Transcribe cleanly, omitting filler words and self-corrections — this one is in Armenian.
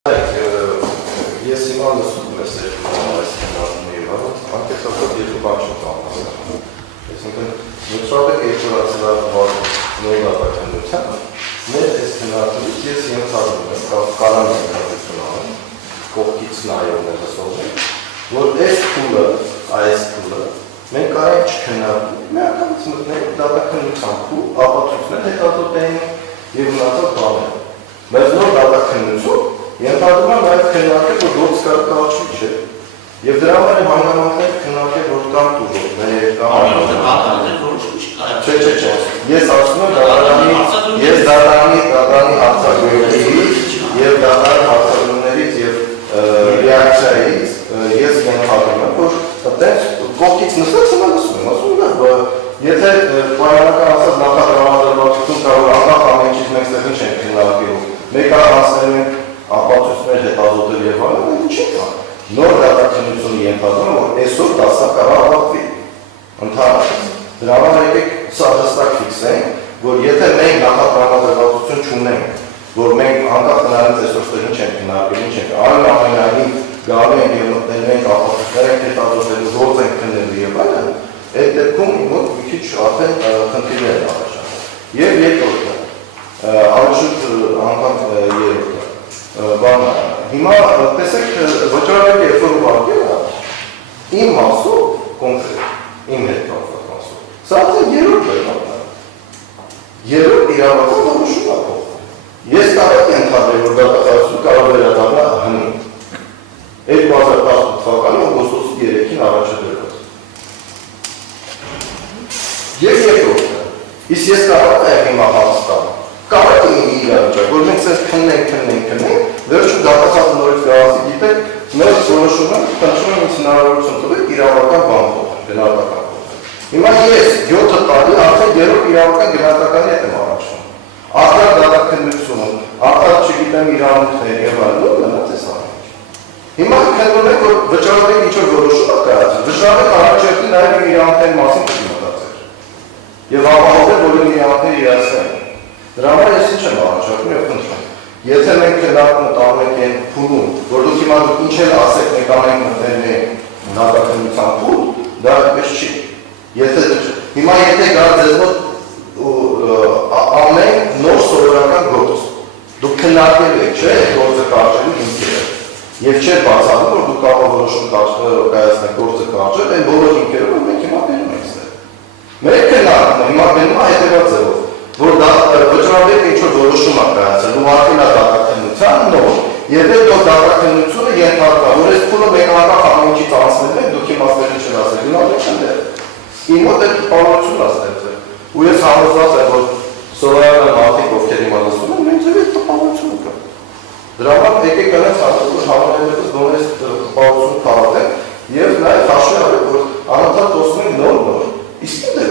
Ես հիմա լսում ես այս քննարկումները, անկեղծորեն երկու բան չեմ տանում։ Այսինքն, նույնիսկ երկու ասելավար նոր դատականությունը, մեր այս քննարկումից ես ենթադրում եմ, կարան ենթադրություն անեմ, կողքից նայում եմ լսողին, որ այս փուլը մենք կարան չքննարկում, միանգամից մտնենք դատականության փուլ, ապացույցներ հետազոտային եւ մնացած բաներ։ Բայց նոր դատականություն ենթադրում եմ նաև քննարկել, որ գործ կարգավորիչ չէ, եւ դրա համար եմ հանգամանքներ քննարկել, որ կան տուժողներ, Չէ, ես ասում եմ ես դատարանի արձակուրդներից եւ դատարանի արձակումներից եւ ռեակցիայից ես ենթադրում եմ, որ այդպես կողքից նստած հիմա լսում եմ, ասում եմ, եթե պայմանական ասած նախատրամադրվածություն կա, որ անկախ ամենից մենք ստեղին չենք քննարկելու, մեկ հասնելու ենք ապացույցներ հետազոտել եւ այլն, ինչի՞ կա։ Նոր դատականությունը ենթադրում, որ այսօր դասը կարող ավարտվի։ Ընդհանրապես, դրա համար եկեք սա հստակ ֆիքսենք, որ եթե մենք նախատրամադրվածություն չունենք, որ մենք անկախ տնարից այսօր ստեղին չենք քննարկելու, ինչ ենք, այնուամենայնիվ գալու ենք եւ մտնելու ենք ապացույցներ ենք հետազոտելու, գործ ենք քննելու եւ այլն, այդ դեպքում մոտ մի քիչ արդեն խնդիրներ են առաջանում։ Եվ երկրորդը, առաջուց անգամ երրորդը, բանը, հիմա տեսեք վճարակը երբ որ ուղարկել է, իմ մասով կոնկրետ, իմ հետ կապված մասով, սա արդեն երրորդ բերմատն է, երրորդ իրավական որոշում է փոխվել։ Ես կարող եմ ենթադրել, որ դատախազությունը կարող վերադառնա հնի, 2018 թվականի օգոստոսի 3-ին առաջ դրված։ Եվ երկրորդը, իսկ ես կարող եմ հիմա հարց տալ, կարող է իրավիճակ, որ մենք սենց քննենք, վերջում դատախազը նորից գարացի, գիտեք, մեր որոշումը խնդրում եմ ինձ հնարավորություն տվեք իրավական բան փոխել, գնահատական փոխել։ Հիմա ես 7 տարի արդեն երրորդ իրավական գնահատականի հետ եմ առաջանում։ Արդար դատաքննություն, արդար չգիտեմ իրավունքներ եւ այլն, մնաց էս ամենը։ Հիմա քննում ենք, որ վճարողի ինչ-որ որոշում է կայացել, վճարողը առաջերտի նաեւ իրավունքների մասին չի մտածել։ Եվ ապահովել, որ իրավունքները իրացնեն։ Դրա համար ես ինչ եմ առաջարկում եւ խնդրում։ Եթե մենք քննարկում տանում ենք այն փուլում, որ դուք հիմա ինչ էլ ասեք մենք անենք մտնել դատականության փուլ, դա այդպես չի։ Հիմա եթե գա ձեզ մոտ ամեն նոր սովորական գործ, դուք քննարկել եք, չէ՞, գործը կարճելու հիմքերը։ Եվ չէ բացառում, որ դուք կարող որոշում կայացնեք գործը կարճել, այն բոլոր հիմքերը, որ մենք հիմա բերում ենք ստեղ։ Մեր քննարկումը հիմա բերում է հետևած ձևով, որ վճարովը ինչ-որ որոշում է կայացել, ուղարկել է դատականության նոր, եւ այդ դատականությունը ենթադրում, որ այս փուլը մեկնական ամենից անցնել է, դուք իմաստել չասեք, գնալու չեն դեր։ Իմ մոտ այդ տպավորությունն է ստեղծել։ Ու ես համոզված եմ, որ սովորական մարդիկ, ովքեր հիմա լսում են, մենք ձեւ այդ տպավորությունը կա։ Դրա համար եկեք գնաց ասած, որ համենայնպես գոնե այս տպավորությունը քաղաքեն եւ նաեւ հաշվի առեք, որ անընդհատ խոսում ենք նոր, իսկ ինչ է